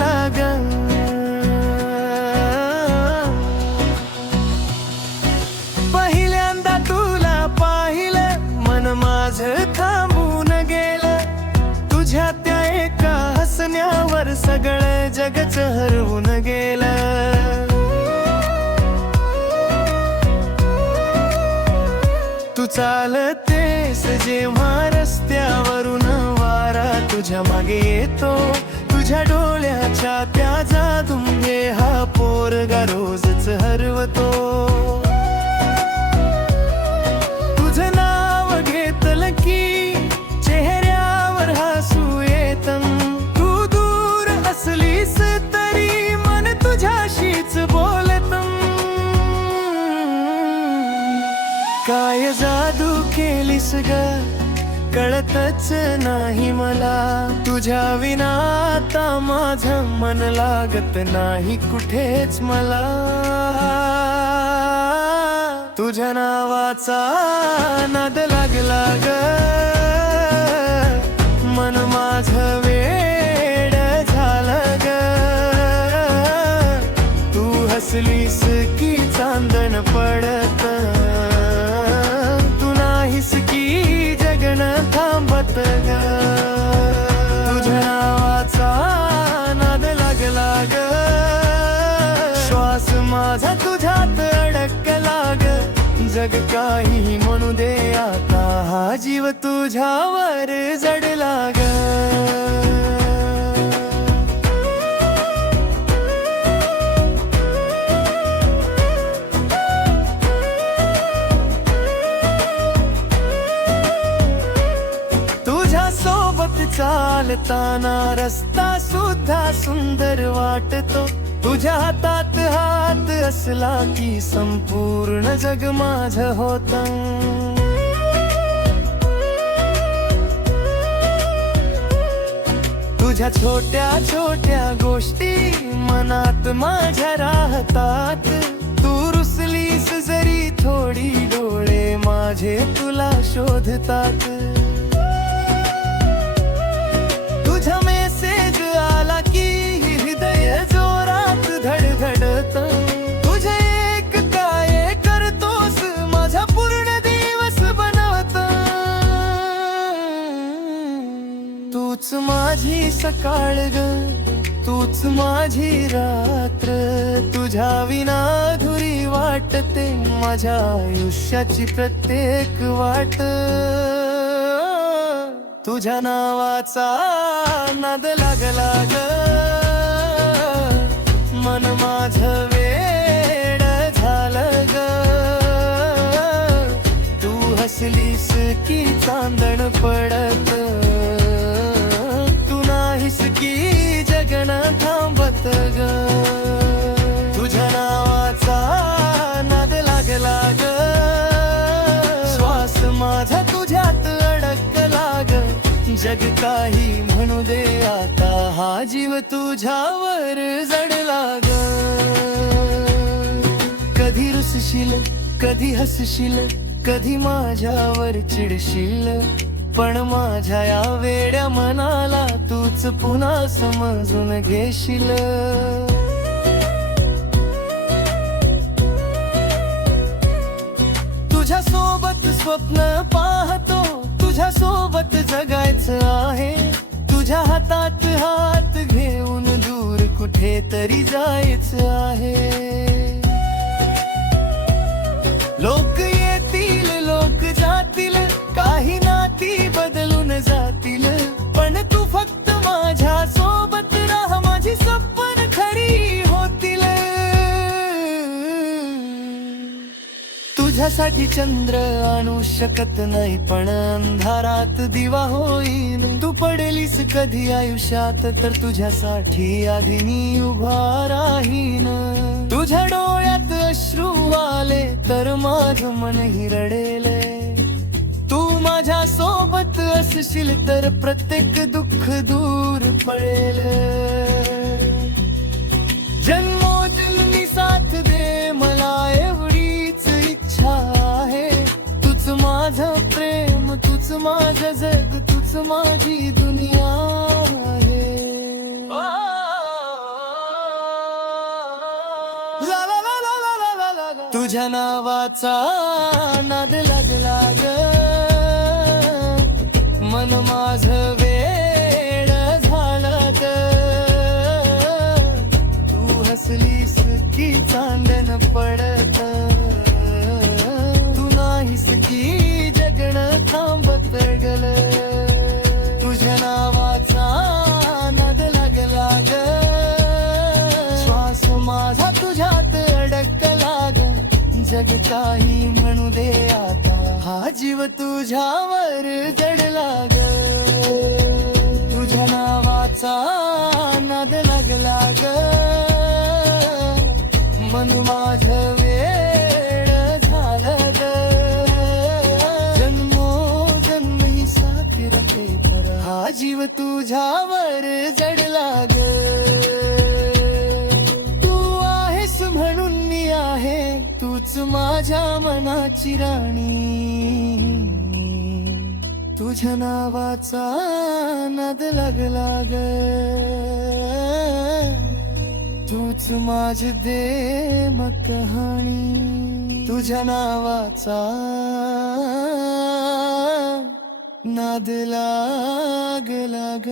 मला ग. पहिल्यांदा तुला पाहिलं मन माझं थांबून गेलं. तुझ्या त्या एका हसण्यावर सगळं जगच हरवून गेलं. तू चालतेस जेव्हा रस्त्यावरून वारा तुझ्या मागे येतो. तुझ्या डोळ्याच्या त्या जादूने हा पोरगा रोजच हरवतो. तुझं नाव घेतलं की चेहऱ्यावर हसू येतं. तू दूर असलीस तरी मन तुझ्याशीच बोलतं. काय जादू केलीस ग कळतच नाही मला. तुझ्या विना आता माझं मन लागत नाही कुठेच मला. तुझ्या नावाचा नाद लागला ग मन माझं वेड झालं ग. तू हसलीस की चांदण पडत. तू नाहीस की जगण थांबत ग. तुझ्या नावाचा नाद लागला ग. श्वास माझा तुझ्यात अडकला ग. जग काही म्हणू दे आता हा जीव तुझ्यावर जडला ग. चालताना रस्ता सुद्धा सुंदर वाटतो. तुझ्या हातात हात असला की संपूर्ण जग माझं होतं. तुझ्या छोट्या छोट्या गोष्टी मनात माझ्या राहतात. तू रुसलीस जरी थोडी डोळे माझे तुला शोधतात. तुझा मेसेज आला की हृदय जोरात धडधडत. तुझे एक काय करतोस माझा पूर्ण दिवस बनवत. तूच माझी सकाळ ग तूच माझी रात्र. तुझ्या विना अधुरी वाटते माझ्या आयुष्याची प्रत्येक वाट. तुझ्या नावाचा नाद लागला ग मन माझं वेड झालं ग. तू हसलीस की चांदण पडत. तू नाहीस की जगण थांबत ग. तुझ्या नावाचा नाद लागला ग. श्वास माझा तुझ्यात अडकला ग. जग काही म्हणू दे आता हा जीव तुझ्यावर जडला ग. कधी रुसशील कधी हसशील कधी माझ्यावर चिडशील. पण माझ्या या वेड्या मनाला तूच पुन्हा समजून घेशील. तुझ्या सोबत स्वप्न पाहतो. तुझ्या सोबत जगायचं आहे. तुझ्या हातात हात घेऊन दूर कुठेतरी जायचं आहे. लोक येतील लोक जातील काही नाती बदलून जातील. पण तू फक्त माझ्या सोबत राह माझी स्वप्न खरी होतील. तुझ्यासाठी चंद्र आणू शकत नाही पण अंधारात दिवा होईन. तू पडलीस कधी आयुष्यात तर तुझ्यासाठी आधी मी उभा राहीन. तुझ्या डोळ्यात अश्रू आले तर माझं मनही रडेल. तू माझ्या सोबत असशील तर प्रत्येक दुःख दूर पडेल. जन्मोजन्मी साथ दे मला एवढीच इच्छा आहे. तूच माझं प्रेम तूच माझं जग तूच माझी दुनिया आहे. तुझ्या नावाचा नाद लागला ग, मन माझ वेड झालं ग. तू हसलीस की चांदण पडत, तू नाहीस की जगण थांबत गल. तुझ्या नावाचा नाद लागला ग, श्वास माझा तुझ्यात अडकला ग. जग काही म्हणू दे आता, हा जीव तुझ्यावर जडला ग. तुझ्या नावाचा नाद लागला ग, मन माझ वेड झालं ग. जन्मोजन्म ही साथ रहे पर, हा जीव तुझ्यावर जडला ग. तू आहेस म्हणून मी आहे, तूच माझ्या मनाची राणी. तुझ्या नावाचा नाद लागला ग, तूच माझी दे मग कहाणी. तुझ्या नावाचा नाद लागला ग.